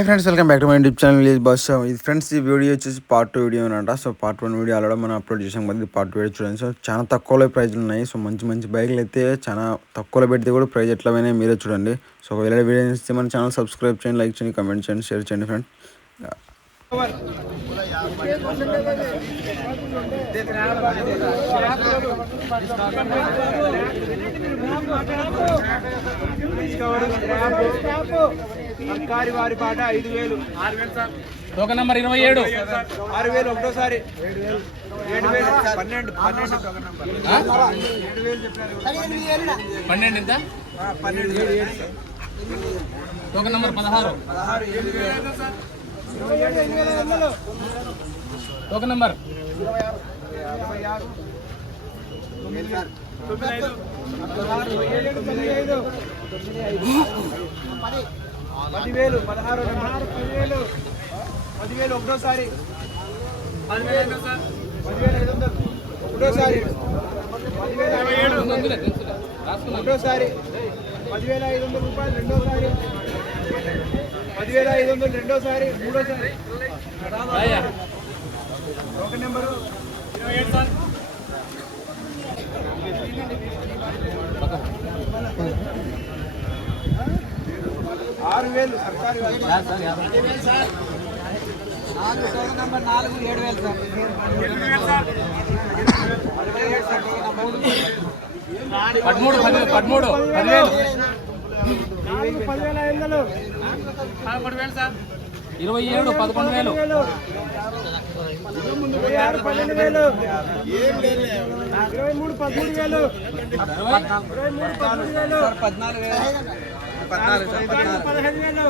Hi friends welcome back to my YouTube channel village boss ఇది friends ఈ video వచ్చేసి part two video అనమాట so part one video already మనం upload చేసాం కదా పార్ట్ వీడియో చూడండి. సో చాలా తక్కువలో ప్రైజ్లు ఉన్నాయి. సో మంచి మంచి బైక్లు అయితే చాలా తక్కువలో పెడితే కూడా ప్రైజ్ ఎట్లా పోయినాయి మీరే చూడండి. సో ఒకవేళ వీడియో ఇస్తే మన ఛానల్ సబ్స్క్రైబ్ చేయండి లైక్ చేయండి కమెంట్ చేయండి షేర్ చేయండి ఫ్రెండ్ సర్కారి వారి పాట ఐదు వేలు టోకెన్ నంబర్ ఇరవై ఏడు. ఆరు వేలు ఒకటోసారి. ఏడు వేలు పన్నెండు పన్నెండు టోకెన్ నంబర్. ఏడు వేలు చెప్పారు. పన్నెండు ఎంత? పన్నెండు. ఏడు నంబర్ పదహారు. పదహారు ఏడు వేలు ఒక ఏడు ఎనిమిది టోకెన్ నంబర్ ఏడు ఐదు పదివేలు పదహారు పదహారు పదివేలు పదివేలు ఒకటోసారి పదివేలు పదివేలు ఐదు వందలు ఒకటోసారి పదివేల ఏడు వందలే పదివేల ఐదు వందల రూపాయలు రెండోసారి పదివేల ఐదు వందలు రెండోసారి మూడోసారి. ఒక నెంబరు ఇరవై ఏడు సార్. ఆరు వేలు సర్కారు నాలుగు టోకెన్ నెంబర్ నాలుగు ఏడు వేలు సార్. అరవై ఏడు సార్ టోకెన్ నెంబర్ పదమూడు పది పదమూడు పదివేలు. పదివేల ఐదు వందలు. పదకొండు వేలు వేలు ఇరవై మూడు పదమూడు వేలు. పద్నాలుగు పదహైదు వేలు.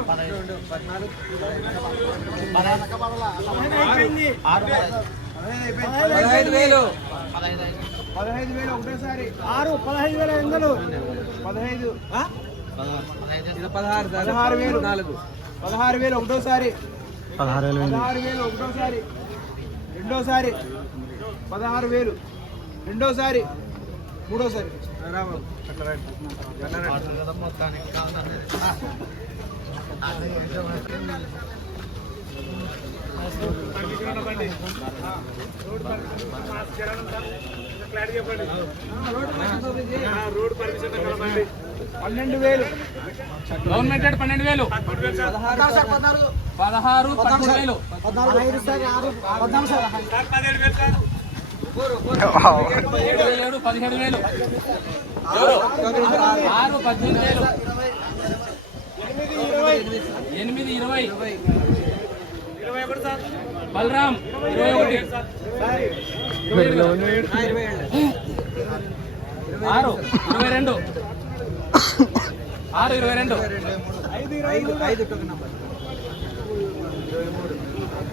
పదహైదు వేలు. పదహైదు వేలు. ఒకటేసారి. ఆరు పదహైదు వేల వందలు పదహైదు. పదహారు పదహారు వేలు. నాలుగు. పదహారు వేలు ఒకటోసారి. పదహారు వేలు ఒకటోసారి. రెండోసారి. పదహారు వేలు. రెండోసారి. మూడోసారి. రండి. రండి. పన్నెండు వేలు. గవర్నమెంట్ రేట్ పన్నెండు వేలు. పదహారు పదమూడు వేలు. ఏడు ఏడు పదిహేడు వేలు. ఆరు పద్దెనిమిది వేలు. ఎనిమిది ఇరవై. బలరాం ఇరవై ఒకటి. ఆరు ఇరవై రెండు. ఆరు ఇరవై రెండు. ఐదు ఐదు టోకెన్ నంబర్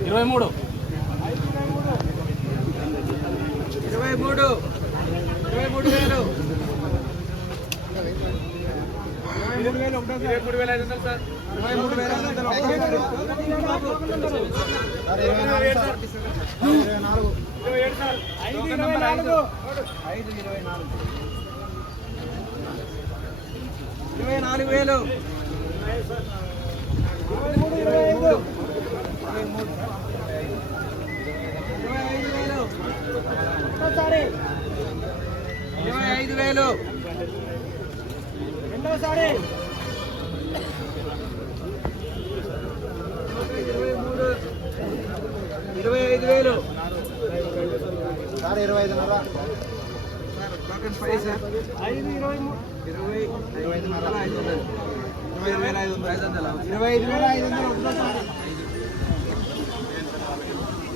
ఇరవై మూడు. ఇరవై మూడు. ఇరవై మూడు వేలు. ఇరవై మూడు వేలు ఒకటో ఇరవై మూడు వేల ఐదు వందలు. సార్ ఇరవై మూడు వేల. ఐదు వందలు ఒకటో ఇరవై నాలుగు ఇరవై ఏడు సార్. ఐదు ఇరవై నాలుగు. ఐదు ఇరవై నాలుగు. ఇరవై నాలుగు వేలు. ఇరవై ఐదు ఇరవై మూడు ఇరవై ఐదు వేలు. ఒకటోసారి ఇరవై ఐదు వేలు. ఇరవై మూడు ఇరవై ఐదు సార్ ఇరవై ఐదు ఇరవై ఇరవై ఐదు వందలు ఇరవై వేల. ఐదు వందలు ఐదు ఇరవై ఐదు వేల. ఐదు వందలు ఒకటోసారి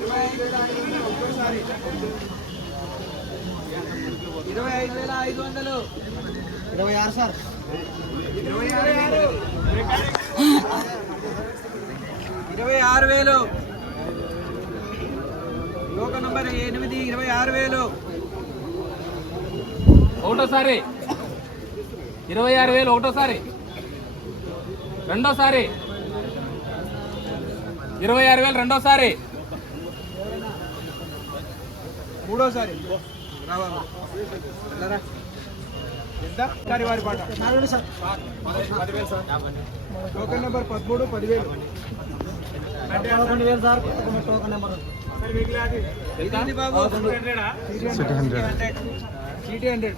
ఇరవై ఐదు వేల ఐదు వందలు ఒకటోసారి ఇరవై ఐదు వేల ఐదు వందలు ఇరవై ఆరు సార్ ఇరవై ఆరు ఇరవై ఆరు వేలు. లోక నంబర్ ఎనిమిది ఇరవై ఆరు వేలు. ఒకటోసారి. ఇరవై ఆరు వేలు ఒకటోసారి. రెండోసారి. ఇరవై ఆరు వేలు రెండోసారి. మూడోసారి. వారి పాట. పదివేలు సార్. టోకెన్ నెంబర్ పదమూడు పదివేలు. పదకొండు వేలు సార్ టోకన్ నెంబర్. బాబు? సిటీ హండ్రెడ్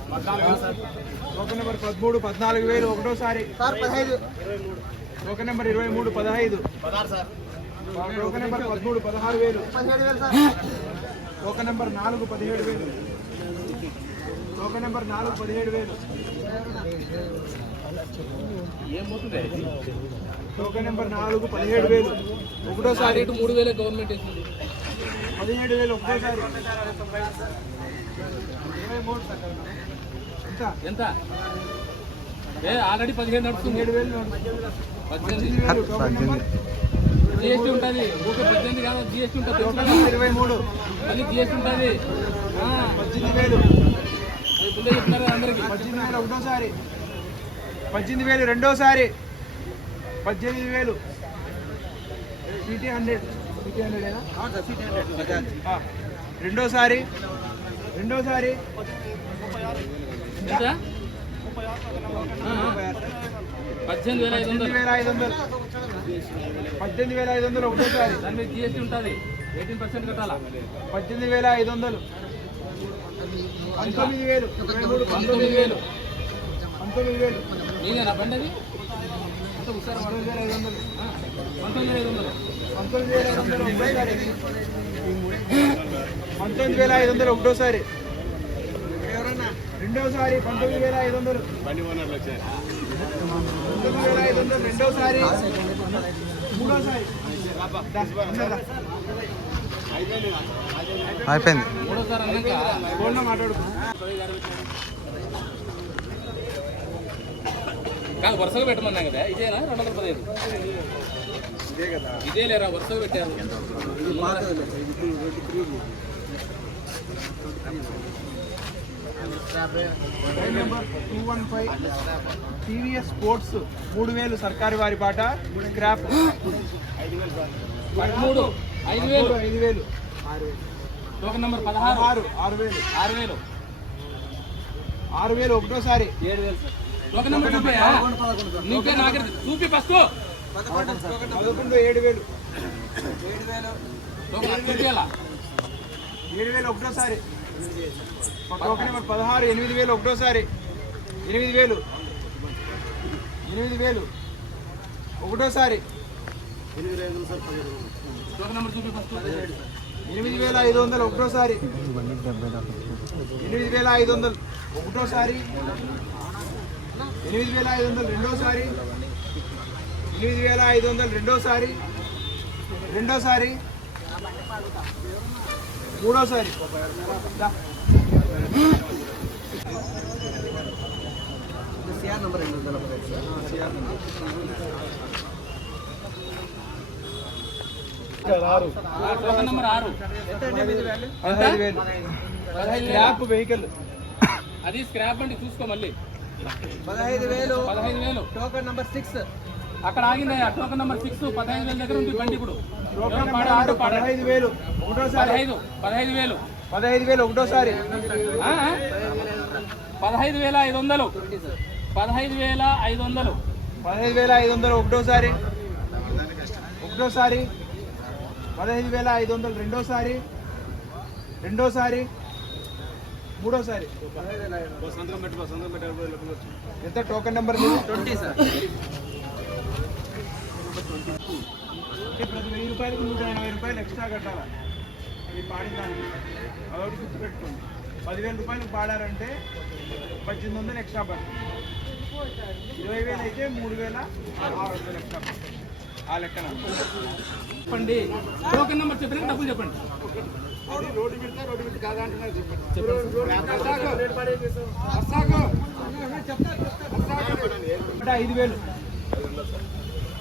టోకెన్ నెంబర్ పదమూడు పద్నాలుగు వేలు ఒకటోసారి. టోకెన్ నెంబర్ ఇరవై మూడు పదహైదు. టోకెన్ నెంబర్ పదమూడు పదహారు వేలు. టోకెన్ నెంబర్ నాలుగు పదిహేడు వేలు. టోకెన్ నెంబర్ నాలుగు పదిహేడు వేలు. టోకెన్ నెంబర్ నాలుగు పదిహేడు వేలు. ఒకటోసారి. మూడు వేలే గవర్నమెంట్ పదిహేడు వేలు ఒకటోసారి. ఎంత? ఎంత ఏ ఆల్రెడీ పదిహేను నడుస్తుంది. పదిహేడు వేలు పద్దెనిమిది. జిఎస్టీ ఉంటుంది. ఊకే పద్దెనిమిది కాదు జిఎస్టీ ఉంటుంది. ఇరవై మూడు మళ్ళీ జిఎస్టీ ఉంటుంది. ఆ, పద్దెనిమిది వేలు. అది ముందే చెప్తున్నారు కదా అందరికి. పద్దెనిమిది వేలు ఒకటోసారి. పద్దెనిమిది వేలు రెండోసారి. పద్దెనిమిది వేలు. City hundred. City hundred. రెండోసారి. రెండోసారి. పద్దెనిమిది వేల ఐదు వందలు. వేల ఐదు వందలు పద్దెనిమిది వేల ఐదు వందలు ఒకటోసారి. దాని మీద జిఎస్టీ ఉంటుంది. ఎయిటీన్ పర్సెంట్ కట్టాలా? పద్దెనిమిది వేల ఐదు వందలు. పంతొమ్మిది వేలు. పంతొమ్మిది వేలు. పంతొమ్మిది వేలు. మీదేనా బండి అది? పంతొమ్మిది వేల ఐదు వందలు. పంతొమ్మిది వేల ఐదు వందలు. పంతొమ్మిది వేల ఐదు వందలు పంతొమ్మిది వేల ఐదు వందలు ఒకటోసారి. రెండోసారి పంతొమ్మిది వేల ఐదు వందలు. పంతొమ్మిది వేల ఐదు వందలు రెండోసారి. మూడోసారి. అయిపోయింది. కాదు వరుసగా పెట్టమన్నా కదా? ఇదేనా? రెండు వందల పదిహేను. ఇదే లేరా? వరుసగా పెట్టారు. Two one five TVS sports మూడు వేలు సర్కారు వారి పాట స్క్రాప్. పదమూడు ఐదు వేలు ఐదు వేలు టోకెన్ నెంబర్ పదహారు. ఆరు ఆరు వేలు ఆరు వేలు ఆరు వేలు ఒకటోసారి. ఏడు వేలు టోకెన్ నెంబర్ చూపాయా? నువ్వే చూపి ఫస్ట్. పదకొండు ఏడు వేలు టోకెన్ చూపించాలా ఏడు వేలు ఒకటోసారి. టోకెన్ నెంబర్ పదహారు ఎనిమిది వేలు ఒకటోసారి. ఎనిమిది వేలు. ఎనిమిది వేలు. ఒకటోసారి. ఎనిమిది వేల ఐదు వందలు ఒకటోసారి. ఎనిమిది వేల ఐదు వందలు ఒకటోసారి. ఎనిమిది వేల ఐదు వందలు రెండోసారి. ఎనిమిది వేల ఐదు వందలు రెండోసారి. రెండోసారి. మూడోసారి. నెంబర్ ఆరు. పదహైదు వేలు. పదహైదు వేలు. Scrap vehicle. అది స్క్రాప్ అండి చూసుకో మళ్ళీ. పదహైదు వేలు. పదహైదు వేలు. Token number six. అక్కడ ఆగిందయ్యా టోకెన్ నెంబర్ సిక్స్ పదహైదు వేల దగ్గర ఉంది బండి ఇప్పుడు. పదహైదు వేలు. ఒకటోసారి. పదహైదు పదహైదు వేలు. పదహైదు వేలు ఒకటోసారి. ఆ? పదహైదు వేల ఐదు వందలు. పదహైదు వేల ఐదు వందలు. పదహైదు వేల ఐదు వందలు ఒకటోసారి. ఒకటోసారి. పదహైదు వేల ఐదు వందలు రెండోసారి. రెండోసారి. మూడోసారి. ఎంత టోకెన్ నెంబర్? Twenty sir. ప్రతి వెయ్యి రూపాయలకు నూట ఎనభై రూపాయలు ఎక్స్ట్రా కట్టాలి? ఈ పాడిన దానికి అదొకటి గుర్తుపెట్టుకోండి. పదివేల రూపాయలు పాడారంటే పద్దెనిమిది వందలు ఎక్స్ట్రా పడుతుంది. ఇరవై వేలు అయితే మూడు వేల ఆరు వందలు ఎక్స్ట్రా పడుతుంది. ఆ లెక్కన. చెప్పండి. టోకెన్ నెంబర్ చెప్పిన డబ్బులు చెప్పండి. అది రోడ్డు పెడితే రోడ్డు పెట్టి కాదా అంటున్నారు చెప్పండి. అంటే ఐదు వేలు.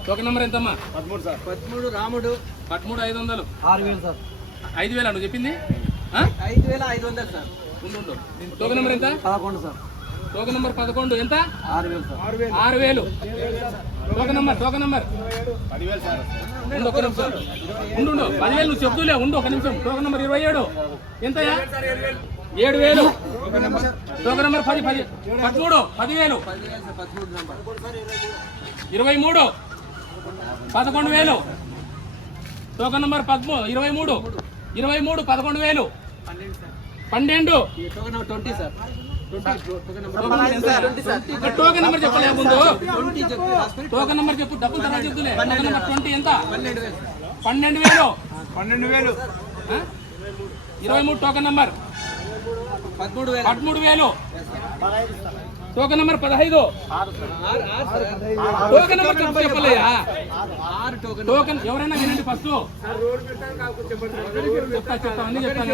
టోకెన్ నెంబర్ ఎంతమ్మా? పదమూడు రాముడు. పదమూడు ఐదు వందలు. ఆరు వేలు సార్. ఐదు వేలు నువ్వు చెప్పింది? ఆ? ఐదు వేల ఐదు వందలు సార్. ఉండు ఉండు. టోకెన్ నెంబర్ ఎంత? పదకొండు సార్. టోకెన్ నెంబర్ పదకొండు. ఎంత? ఆరు వేలు సార్. ఆరు వేలు. Token number token number. ఉండు ఒక నిమిషం. ఉండు ఉండు. పదివేలు నువ్వు చెప్తూలే ఉండు ఒక నిమిషం. టోకెన్ నెంబర్ ఇరవై ఏడు. ఎంతయా ఏడు వేలు. టోకెన్ నెంబర్ పది పది. పదమూడు పదివేలు. పదమూడు నెంబర్. ఇరవై మూడు. పదకొండు వేలు. టోకన్ నంబర్ పదమూ ఇరవై మూడు. ఇరవై మూడు పదకొండు వేలు. పన్నెండు. సార్ పన్నెండు ఈ టోకెన్ నెంబర్ చెప్పలే ముందు. ట్వంటీ చెప్పి. రాసుకొని టోకన్ నంబర్ చెప్పు డబ్బులు తర్వాత చెప్తులే. టోకన్ నంబర్ ట్వంటీ ఎంత? పన్నెండు వేలు. పన్నెండు వేలు? ఇరవై మూడు టోకన్ నంబర్. పదమూడు వేలు. పదమూడు వేలు. టోకన్ నంబర్ పదహైదు. టోకన్ నంబర్ చెప్పు చెప్పలేయా? టోకెన్ టోకన్ ఎవరైనా వినండి ఫస్ట్. చెప్తా చెప్తా అన్ని చెప్తాను